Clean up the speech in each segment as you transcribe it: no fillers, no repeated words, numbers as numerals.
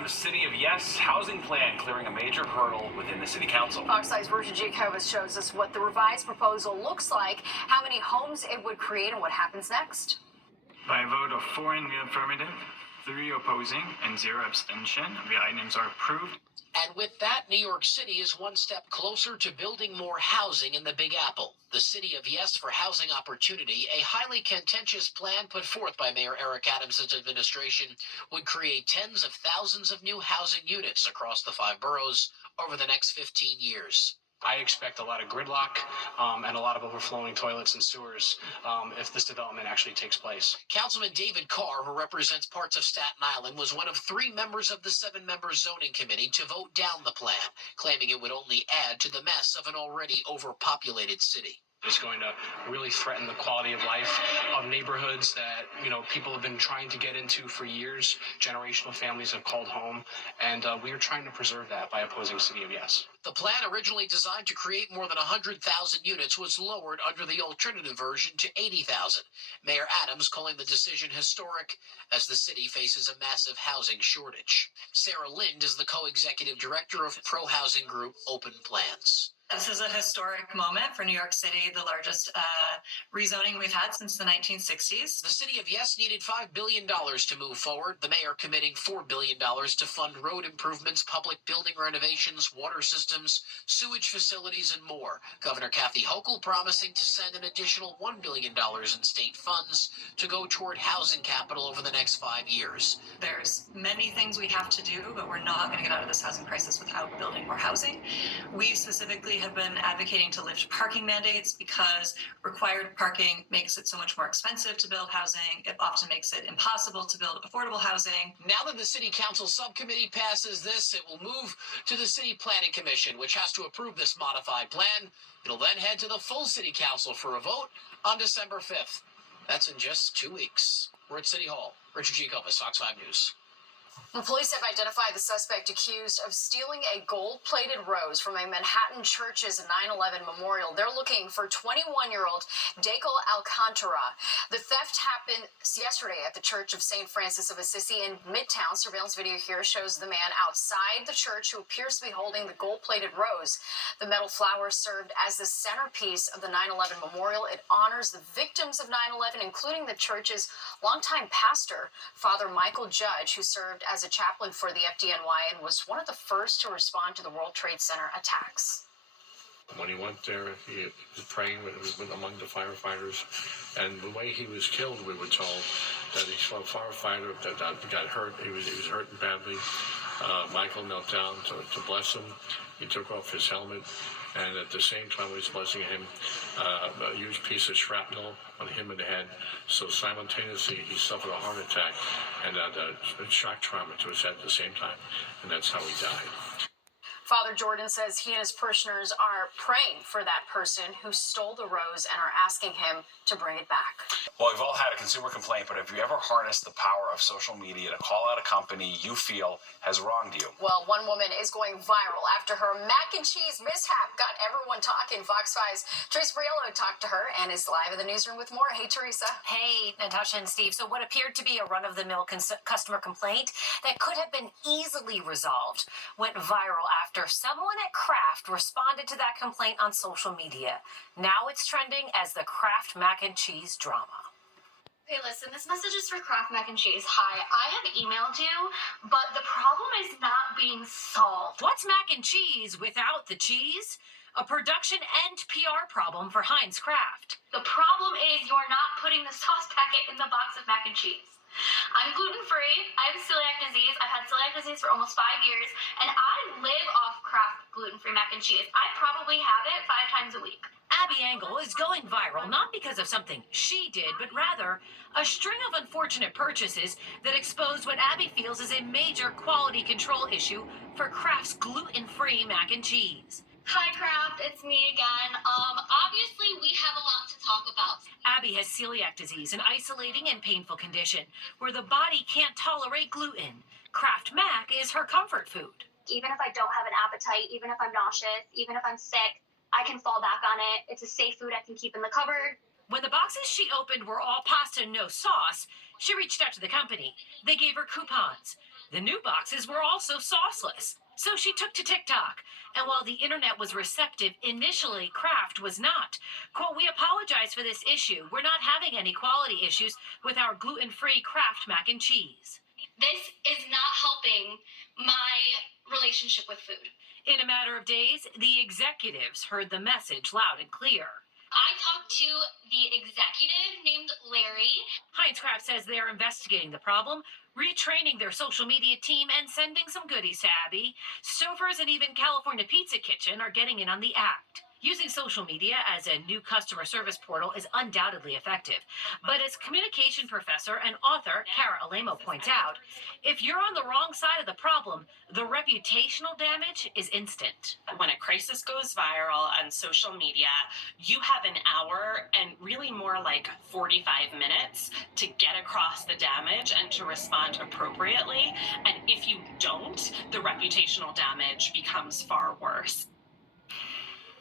on the City of Yes housing plan clearing a major hurdle within the City Council. Fox 5's Richard Jacobs shows us what the revised proposal looks like, how many homes it would create, and what happens next. By a vote of 4 in the affirmative, 3 opposing, and 0 abstention, the items are approved. And with that, New York City is one step closer to building more housing in the Big Apple. The City of Yes for Housing Opportunity, a highly contentious plan put forth by Mayor Eric Adams' administration, would create tens of thousands of new housing units across the 5 boroughs over the next 15 years. I expect a lot of gridlock and a lot of overflowing toilets and sewers if this development actually takes place. Councilman David Carr, who represents parts of Staten Island, was one of 3 members of the 7-member zoning committee to vote down the plan, claiming it would only add to the mess of an already overpopulated city. It's going to really threaten the quality of life of neighborhoods that, people have been trying to get into for years. Generational families have called home, and we are trying to preserve that by opposing City of Yes. The plan, originally designed to create more than 100,000 units, was lowered under the alternative version to 80,000. Mayor Adams calling the decision historic as the city faces a massive housing shortage. Sarah Lind is the co-executive director of pro-housing group Open Plans. This is a historic moment for New York City, the largest rezoning we've had since the 1960s. The City of Yes needed $5 billion to move forward, the mayor committing $4 billion to fund road improvements, public building renovations, water systems, sewage facilities, and more. Governor Kathy Hochul promising to send an additional $1 billion in state funds to go toward housing capital over the next 5 years. There's many things we have to do, but we're not going to get out of this housing crisis without building more housing. We specifically have been advocating to lift parking mandates because required parking makes it so much more expensive to build housing. It often makes it impossible to build affordable housing. Now that the City Council subcommittee passes this, it will move to the City Planning Commission, which has to approve this modified plan. It'll then head to the full City Council for a vote on December 5th. That's in just 2 weeks. We're at City Hall. Richard Jacobs, Fox 5 News. The police have identified the suspect accused of stealing a gold-plated rose from a Manhattan church's 9/11 memorial. They're looking for 21-year-old Dakel Alcantara. The theft happened yesterday at the Church of St. Francis of Assisi in Midtown. Surveillance video here shows the man outside the church who appears to be holding the gold-plated rose. The metal flower served as the centerpiece of the 9/11 memorial. It honors the victims of 9/11, including the church's longtime pastor, Father Michael Judge, who served as a chaplain for the FDNY and was one of the first to respond to the World Trade Center attacks. When he went there, he was praying with among the firefighters, and the way he was killed, we were told that he saw a firefighter that got hurt. He was hurting badly. Michael knelt down to bless him. He took off his helmet, and at the same time he was blessing him, a huge piece of shrapnel on him in the head. So simultaneously he suffered a heart attack and a shock trauma to his head at the same time, and that's how he died. Father Jordan says he and his parishioners are praying for that person who stole the rose and are asking him to bring it back. Well, we've all had a consumer complaint, but have you ever harnessed the power of social media to call out a company you feel has wronged you? Well, one woman is going viral after her mac and cheese mishap got everyone talking. Fox 5's Teresa Briello talked to her and is live in the newsroom with more. Hey, Teresa. Hey, Natasha and Steve. So what appeared to be a run-of-the-mill customer complaint that could have been easily resolved went viral after someone at Kraft responded to that complaint on social media. Now it's trending as the Kraft mac and cheese drama. Okay, listen, this message is for Kraft mac and cheese. Hi, I have emailed you, but the problem is not being solved. What's mac and cheese without the cheese? A production and PR problem for Heinz Kraft. The problem is you're not putting the sauce packet in the box of mac and cheese. I'm gluten-free. I have celiac disease. I've had celiac disease for almost 5 years, and I live off Kraft gluten-free mac and cheese. I probably have it 5 times a week. Abby Engel is going viral not because of something she did, but rather a string of unfortunate purchases that exposed what Abby feels is a major quality control issue for Kraft's gluten-free mac and cheese. Hi, Kraft. It's me again. Obviously, we have a lot to talk about. Abby has celiac disease, an isolating and painful condition where the body can't tolerate gluten. Kraft Mac is her comfort food. Even if I don't have an appetite, even if I'm nauseous, even if I'm sick, I can fall back on it. It's a safe food I can keep in the cupboard. When the boxes she opened were all pasta, no sauce, she reached out to the company. They gave her coupons. The new boxes were also sauceless. So she took to TikTok. And while the internet was receptive, initially Kraft was not. Quote, "We apologize for this issue. We're not having any quality issues with our gluten-free Kraft mac and cheese." This is not helping my relationship with food. In a matter of days, the executives heard the message loud and clear. I talked to the executive named Larry. Heinz Kraft says they're investigating the problem, retraining their social media team, and sending some goodies to Abby. Stouffer's and even California Pizza Kitchen are getting in on the act. Using social media as a new customer service portal is undoubtedly effective. But as communication professor and author Cara Alemo points out, if you're on the wrong side of the problem, the reputational damage is instant. When a crisis goes viral on social media, you have an hour and really more like 45 minutes to get across the damage and to respond appropriately. And if you don't, the reputational damage becomes far worse.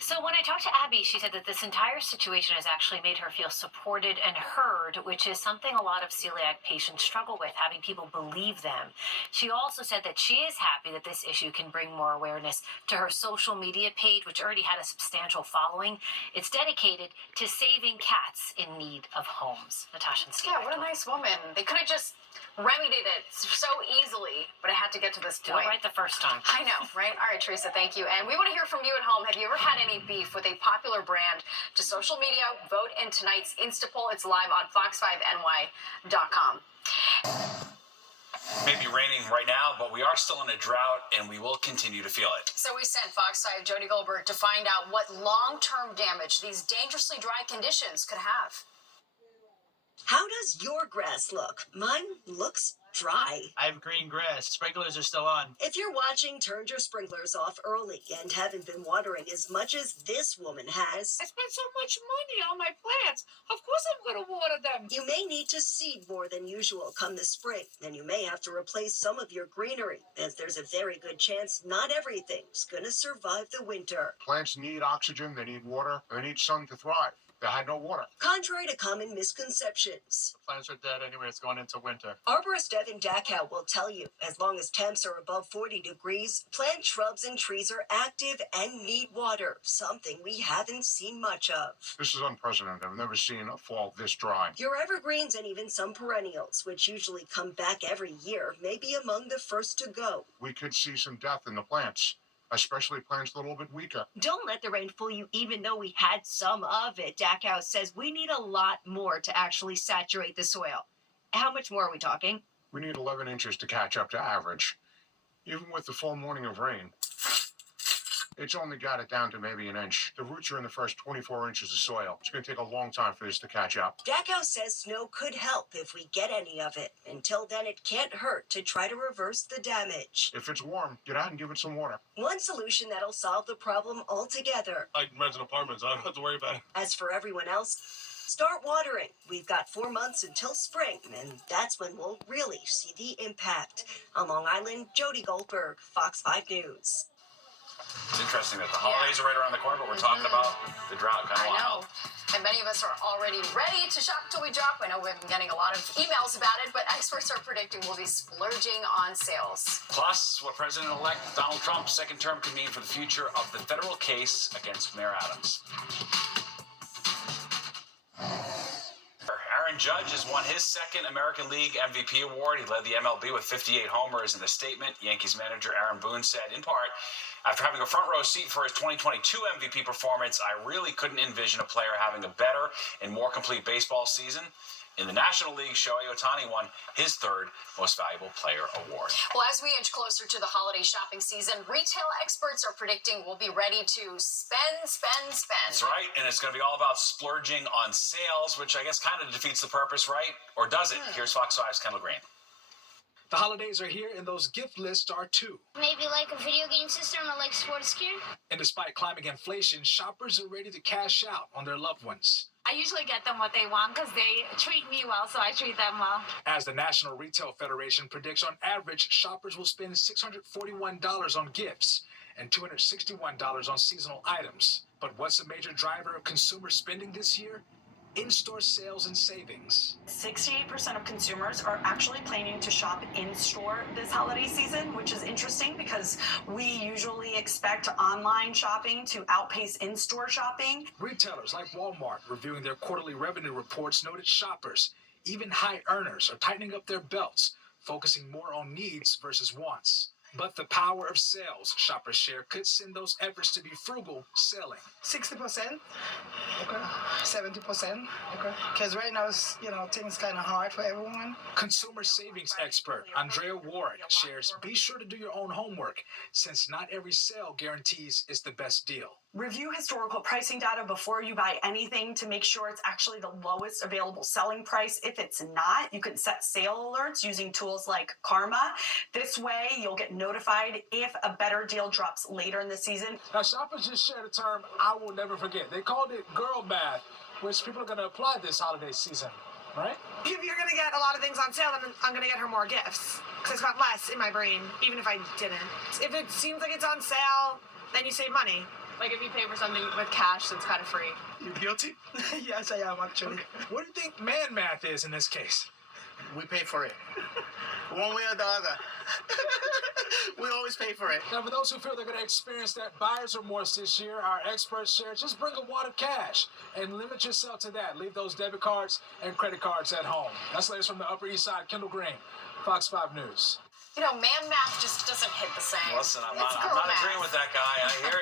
So when I talked to Abby, she said that this entire situation has actually made her feel supported and heard, which is something a lot of celiac patients struggle with, having people believe them. She also said that she is happy that this issue can bring more awareness to her social media page, which already had a substantial following. It's dedicated to saving cats in need of homes. Natasha and Steve. Yeah, what a nice woman. They could have just remedied it so easily, but it had to get to this Do point. it right the first time. I know, right? All right, Teresa, thank you. And we want to hear from you at home. Have you ever had any beef with a popular brand? To social media, vote in tonight's Instapoll. It's live on fox5ny.com. Maybe raining right now, but we are still in a drought and we will continue to feel it. So we sent Fox 5 Jody Goldberg to find out what long-term damage these dangerously dry conditions could have. How does your grass look? Mine looks dry. I have green grass. Sprinklers are still on. If you're watching, turn your sprinklers off early and haven't been watering as much as this woman has. I spent so much money on my plants. Of course I'm going to water them. You may need to seed more than usual come the spring, and you may have to replace some of your greenery, as there's a very good chance not everything's going to survive the winter. Plants need oxygen, they need water, they need sun to thrive. They had no water. Contrary to common misconceptions, The plants are dead anyway. It's going into winter. arborist Evan Dachau will tell you, as long as temps are above 40 degrees, plant shrubs and trees are active and need water, something we haven't seen much of. This is unprecedented. I've never seen a fall this dry. Your evergreens and even some perennials, which usually come back every year, may be among the first to go. We could see some death in the plants, especially plants a little bit weaker. Don't let the rain fool you, even though we had some of it. Dachau says we need a lot more to actually saturate the soil. How much more are we talking? We need 11 inches to catch up to average. Even with the full morning of rain, it's only got it down to maybe an inch. The roots are in the first 24 inches of soil. It's going to take a long time for this to catch up. Dachau says snow could help if we get any of it. Until then, it can't hurt to try to reverse the damage. If it's warm, get out and give it some water. One solution that'll solve the problem altogether. I rent an apartment, so I don't have to worry about it. As for everyone else, start watering. We've got 4 months until spring, and that's when we'll really see the impact. On Long Island, Jody Goldberg, Fox 5 News. It's interesting that the holidays are right around the corner, but we're talking about the drought kind of I know. wild. And many of us are already ready to shop till we drop. I know we've been getting a lot of emails about it, but experts are predicting we'll be splurging on sales. Plus, what President-elect Donald Trump's second term could mean for the future of the federal case against Mayor Adams. Aaron Judge has won his second American League MVP award. He led the MLB with 58 homers. In a statement, Yankees manager Aaron Boone said, in part, after having a front row seat for his 2022 MVP performance, I really couldn't envision a player having a better and more complete baseball season. In the National League, Shohei Ohtani won his third Most Valuable Player award. Well, as we inch closer to the holiday shopping season, retail experts are predicting we'll be ready to spend. That's right, and it's going to be all about splurging on sales, which I guess kind of defeats the purpose, right? Or does it? Here's Fox 5's Kendall Green. The holidays are here, and those gift lists are too. Maybe like a video game system or like sports gear. And despite climbing inflation, shoppers are ready to cash out on their loved ones. I usually get them what they want because they treat me well, so I treat them well. As the National Retail Federation predicts, on average, shoppers will spend $641 on gifts and $261 on seasonal items. But what's a major driver of consumer spending this year? in-store sales and savings. 68% of consumers are actually planning to shop in store this holiday season, which is interesting because we usually expect online shopping to outpace in-store shopping. Retailers like Walmart, reviewing their quarterly revenue reports, noted shoppers, even high earners, are tightening up their belts, focusing more on needs versus wants. But the power of sales, shoppers share, could send those efforts to be frugal selling. 60%. Okay. 70%. Okay. Because right now, things kind of hard for everyone. Consumer savings expert Andrea Warwick shares, be sure to do your own homework, since not every sale guarantees it's the best deal. Review historical pricing data before you buy anything to make sure it's actually the lowest available selling price. If it's not, you can set sale alerts using tools like Karma. This way, you'll get notified if a better deal drops later in the season. Now, shoppers just shared a term I will never forget. They called it girl math, which people are going to apply this holiday season, right? If you're going to get a lot of things on sale, then I'm going to get her more gifts. Because I spent less in my brain, even if I didn't. If it seems like it's on sale, then you save money. Like if you pay for something with cash, that's kind of free. You guilty? Yes, I am, actually. What do you think man math is in this case? We pay for it. One way or the other. We always pay for it. Now, for those who feel they're going to experience that buyer's remorse this year, our experts share, just bring a wad of cash and limit yourself to that. Leave those debit cards and credit cards at home. That's the latest from the Upper East Side. Kendall Green, Fox 5 News. Man math just doesn't hit the same. Listen, I'm It's not girl math. agreeing with that guy. I hear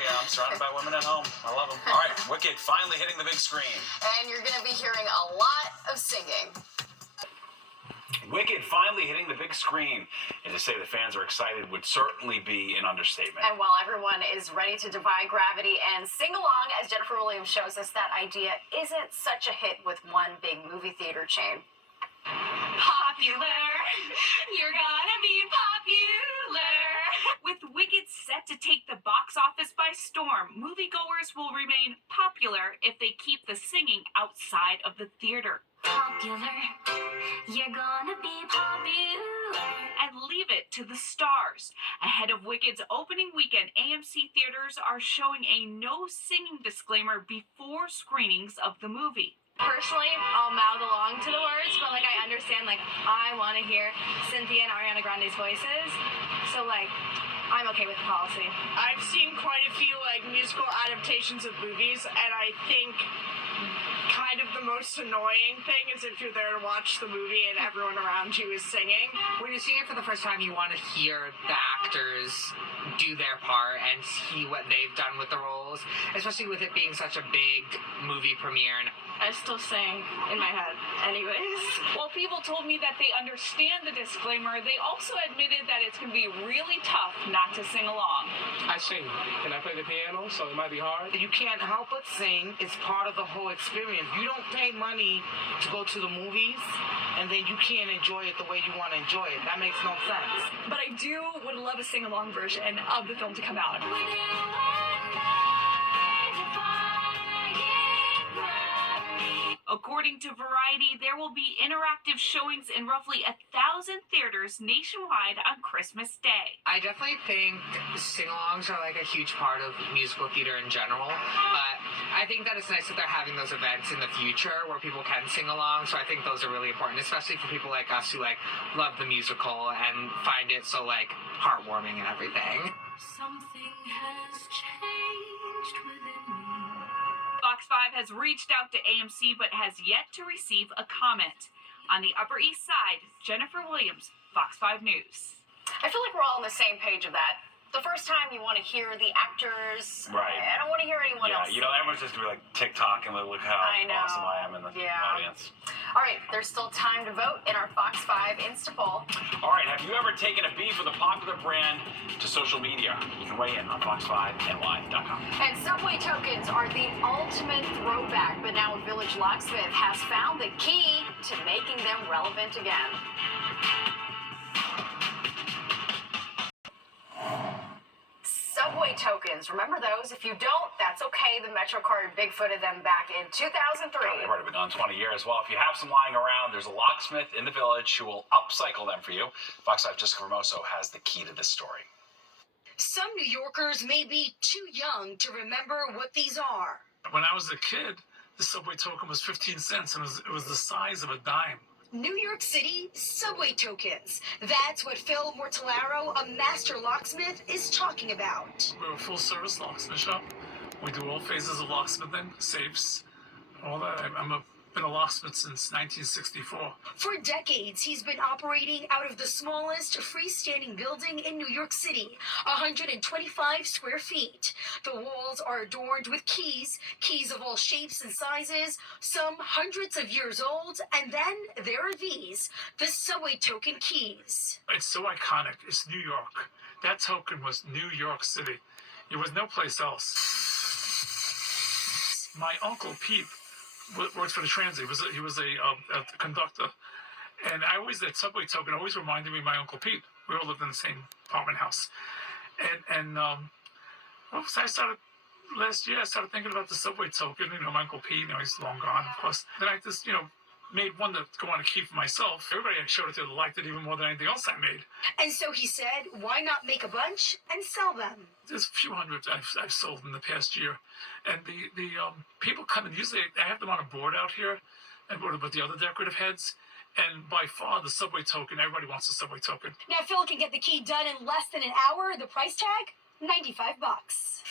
you. I'm surrounded by women at home. I love them. All right, Wicked finally hitting the big screen. And you're going to be hearing a lot of singing. Wicked finally hitting the big screen. And to say the fans are excited would certainly be an understatement. And while everyone is ready to defy gravity and sing along, as Jennifer Williams shows us, that idea isn't such a hit with one big movie theater chain. Popular. You're gonna be popular. With Wicked set to take the box office by storm, moviegoers will remain popular if they keep the singing outside of the theater. Popular. You're gonna be popular. And leave it to the stars. Ahead of Wicked's opening weekend, AMC theaters are showing a no singing disclaimer before screenings of the movie. Personally, I'll mouth along to the words, but I understand, I want to hear Cynthia and Ariana Grande's voices. So, I'm okay with the policy. I've seen quite a few musical adaptations of movies, and I think kind of the most annoying thing is if you're there to watch the movie and everyone around you is singing. When you're seeing it for the first time, you want to hear the actors do their part and see what they've done with the roles, especially with it being such a big movie premiere. I still sing in my head anyways. While people told me that they understand the disclaimer, they also admitted that it's going to be really tough not to sing along. I sing and I play the piano, so it might be hard. You can't help but sing. It's part of the whole experience. You don't pay money to go to the movies, and then you can't enjoy it the way you want to enjoy it. That makes no sense. But I would love a sing-along version of the film to come out. According to Variety, there will be interactive showings in roughly 1,000 theaters nationwide on Christmas Day. I definitely think sing-alongs are a huge part of musical theater in general, but I think that it's nice that they're having those events in the future where people can sing along, so I think those are really important, especially for people like us who love the musical and find it so heartwarming and everything. Something has changed within me. Fox 5 has reached out to AMC but has yet to receive a comment. On the Upper East Side, Jennifer Williams, Fox 5 News. I feel like we're all on the same page of that. The first time you want to hear the actors. Right. I don't want to hear anyone else. Everyone's just going to be TikTok and look how awesome I am in the audience. All right, there's still time to vote in our Fox 5 Insta poll. All right, have you ever taken a beef with a popular brand to social media? You can weigh in on fox5ny.com. And Subway tokens are the ultimate throwback, but now Village Locksmith has found the key to making them relevant again. Subway tokens, remember those? If you don't, that's okay. The MetroCard Bigfooted them back in 2003. They've already been gone 20 years. Well, if you have some lying around, there's a locksmith in the village who will upcycle them for you. Fox 5 Jessica Formoso has the key to this story. Some New Yorkers may be too young to remember what these are. When I was a kid, the subway token was 15 cents, and it was the size of a dime. New York City subway tokens. That's what Phil Mortellaro, a master locksmith, is talking about. We're a full-service locksmith shop. We do all phases of locksmithing, safes, all that. Been a locksmith since 1964. For decades, he's been operating out of the smallest freestanding building in New York City, 125 square feet. The walls are adorned with keys of all shapes and sizes, some hundreds of years old, and then there are these, the subway token keys. It's so iconic. It's New York. That token was New York City. It was no place else. My Uncle Pete works for the transit. He was a conductor, and that subway token always reminded me of my Uncle Pete. We all lived in the same apartment house, and I started last year. I started thinking about the subway token. My Uncle Pete. He's long gone, of course. Then I just made one to go on a key for myself. Everybody I showed it to liked it even more than anything else I made. And so he said, why not make a bunch and sell them? There's a few hundred I've sold in the past year. And the people come in, usually I have them on a board out here, and with the other decorative heads. And by far, the subway token, everybody wants the subway token. Now, Phil can get the key done in less than an hour. The price tag? $95.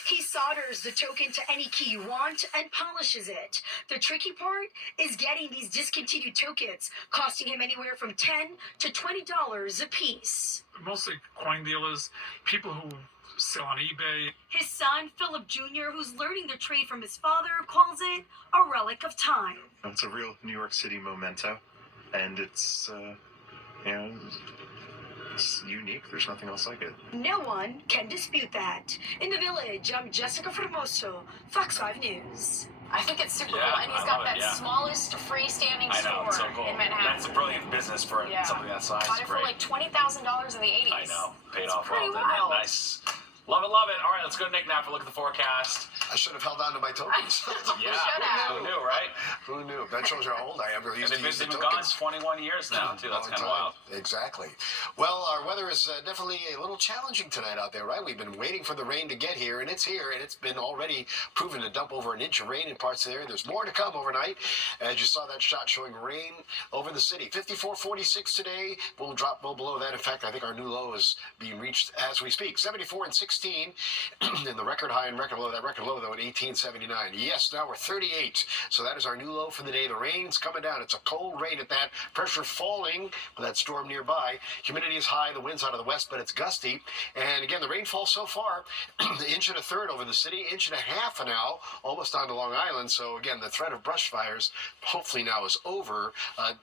He solders the token to any key you want and polishes it. The tricky part is getting these discontinued tokens, costing him anywhere from $10 to $20 a piece. Mostly coin dealers, people who sell on eBay. His son, Philip Jr., who's learning the trade from his father, calls it a relic of time. It's a real New York City memento, and it's unique. There's nothing else like it. No one can dispute that. In the Village, I'm Jessica Formoso, Fox 5 News. I think it's super Yeah, cool. And he's I got love that it, yeah. smallest freestanding I know, store it's so cool. in Manhattan. That's a brilliant business for something that size. Bought it for Great. like $20,000 in the 80s. I know. Paid It's off pretty well, didn't it? wild. Nice. Love it, love it. All right, let's go to Nick now for a look at the forecast. I should have held on to my tokens. Yeah, who knew, right? Who knew? That shows you how old I am. And they've been gone 21 years now, too. That's kind of wild. Exactly. Well, our weather is definitely a little challenging tonight out there, right? We've been waiting for the rain to get here, and it's here, and it's been already proven to dump over an inch of rain in parts of the area. There's more to come overnight. As you saw that shot showing rain over the city. 54-46 today. We'll drop well below that. In fact, I think our new low is being reached as we speak. 74 and 16. And the record high and record low, that record low, though, at 1879. Yes, now we're 38. So that is our new low for the day. The rain's coming down. It's a cold rain at that. Pressure falling with that storm nearby. Humidity is high. The wind's out of the west, but it's gusty. And again, the rainfall so far, inch and a third over the city, inch and a half now, almost onto Long Island. So again, the threat of brush fires hopefully now is over.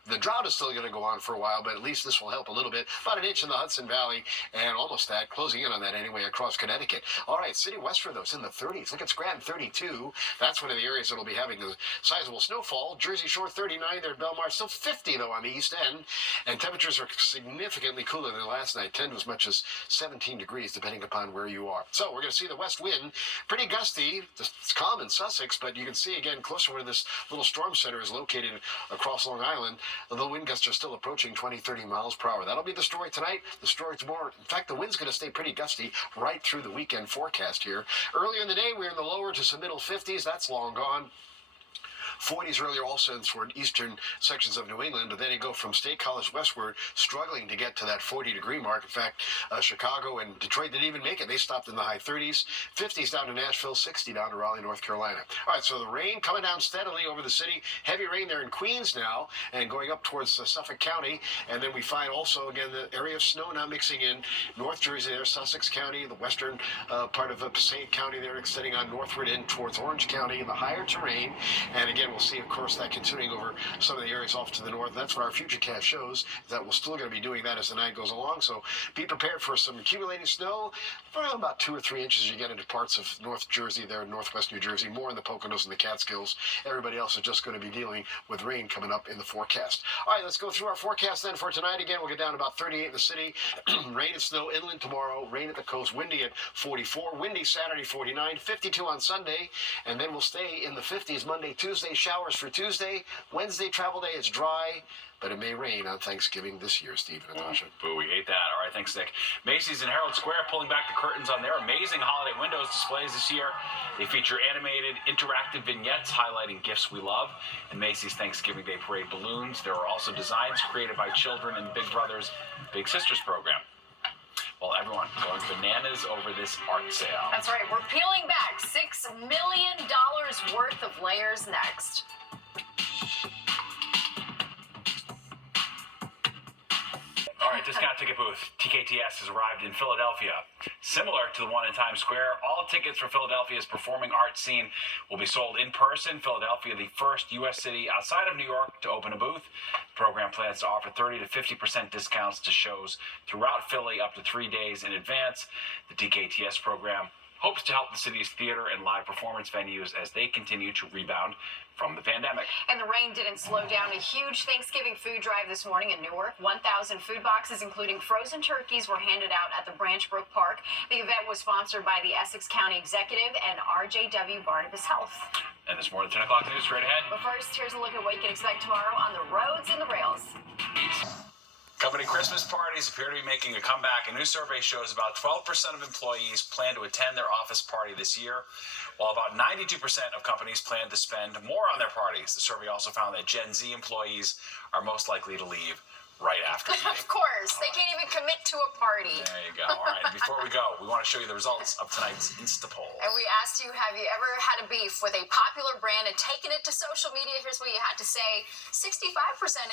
The drought is still going to go on for a while, but at least this will help a little bit. About an inch in the Hudson Valley, and almost that, closing in on that anyway across Connecticut. All right, City Westford, though, it's in the 30s. Look at Scranton, 32. That's one of the areas that will be having the sizable snowfall. Jersey Shore, 39 there at Belmar. Still 50, though, on the east end. And temperatures are significantly cooler than last night, 10 to as much as 17 degrees, depending upon where you are. So we're going to see the west wind. Pretty gusty. It's calm in Sussex, but you can see, again, closer where this little storm center is located across Long Island, the wind gusts are still approaching 20, 30 miles per hour. That'll be the story tonight. The story tomorrow. In fact, the wind's going to stay pretty gusty right through the weekend forecast here. Earlier in the day, we were in the lower to some middle 50s. That's long gone. 40s earlier also toward eastern sections of New England, but then you go from State College westward, struggling to get to that 40-degree mark. In fact, Chicago and Detroit didn't even make it. They stopped in the high 30s, 50s down to Nashville, 60 down to Raleigh, North Carolina. All right, so the rain coming down steadily over the city. Heavy rain there in Queens now, and going up towards Suffolk County. And then we find also, again, the area of snow now mixing in North Jersey there, Sussex County, the western part of Passaic County there, extending on northward in towards Orange County in the higher terrain. And again, we'll see, of course, that continuing over some of the areas off to the north. That's what our futurecast shows, that we're still going to be doing that as the night goes along. So be prepared for some accumulating snow, about 2 or 3 inches as you get into parts of North Jersey there, northwest New Jersey, more in the Poconos and the Catskills. Everybody else is just going to be dealing with rain coming up in the forecast. All right, let's go through our forecast then for tonight. Again, we'll get down to about 38 in the city. Rain and snow inland tomorrow, rain at the coast, windy at 44, windy Saturday 49, 52 on Sunday, and then we'll stay in the 50s Monday, Tuesday. showers for Tuesday. Wednesday, travel day, it's dry, but it may rain on Thanksgiving this year, Steve and Natasha. Boo, we hate that. All right, thanks, Nick. Macy's and Herald Square pulling back the curtains on their amazing holiday windows displays this year. They feature animated, interactive vignettes highlighting gifts we love, and Macy's Thanksgiving Day Parade balloons. There are also designs created by children in Big Brothers Big Sisters program. Well, everyone going bananas over this art sale. That's right. We're peeling back $6 million worth of layers next. All right, discount ticket booth, TKTS, has arrived in Philadelphia. Similar to the one in Times Square, all tickets for Philadelphia's performing arts scene will be sold in person. Philadelphia, the first U.S. city outside of New York to open a booth. The program plans to offer 30 to 50% discounts to shows throughout Philly up to 3 days in advance. The TKTS program hopes to help the city's theater and live performance venues as they continue to rebound from the pandemic. And the rain didn't slow down a huge Thanksgiving food drive this morning in Newark. 1,000 food boxes, including frozen turkeys, were handed out at the Branch Brook Park. The event was sponsored by the Essex County Executive and RJW Barnabas Health. And there's more than 10 o'clock news straight ahead. But first, here's a look at what you can expect tomorrow on the roads and the rails. Company Christmas parties appear to be making a comeback. A new survey shows about 12% of employees plan to attend their office party this year, while about 92% of companies plan to spend more on their parties. The survey also found that Gen Z employees are most likely to leave right after eating. Of course. They can't even commit to a party. There you go. All right. Before we go, we want to show you the results of tonight's Insta poll. And we asked you, have you ever had a beef with a popular brand and taken it to social media? Here's what you had to say. 65%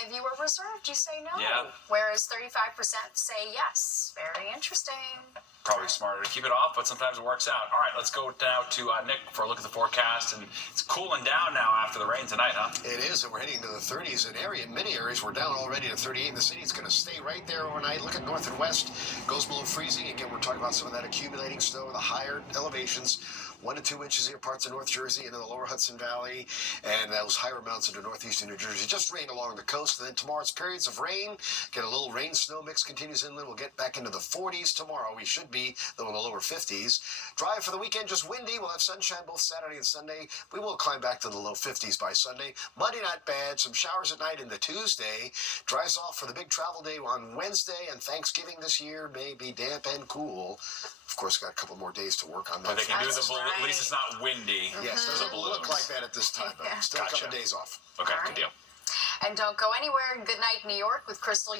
of you were reserved. You say no. Yeah. Whereas 35% say yes. Very interesting. Probably smarter to keep it off, but sometimes it works out. All right, let's go now to Nick for a look at the forecast. And it's cooling down now after the rain tonight, huh? It is, and we're heading to the 30s in many areas. We're down already to 38 in the city. It's going to stay right there overnight. Look at north and west. Goes below freezing. Again, we're talking about some of that accumulating snow, the higher elevations. 1 to 2 inches here, parts of North Jersey and in the lower Hudson Valley, and those higher amounts into northeastern New Jersey. Just rain along the coast, and then tomorrow's periods of rain. Get a little rain-snow mix continues inland. We'll get back into the 40s tomorrow. We should be, though, in the lower 50s. Dry for the weekend, just windy. We'll have sunshine both Saturday and Sunday. We will climb back to the low 50s by Sunday. Monday, not bad. Some showers at night into Tuesday. Dries off for the big travel day on Wednesday, and Thanksgiving this year may be damp and cool. Of course, got a couple more days to work on that. But they can do the balloon. At least it's not windy. Yes, it doesn't look like that at this time, though. Yeah. Still a couple days off. Okay, good deal. And don't go anywhere. Good night, New York, with Crystal.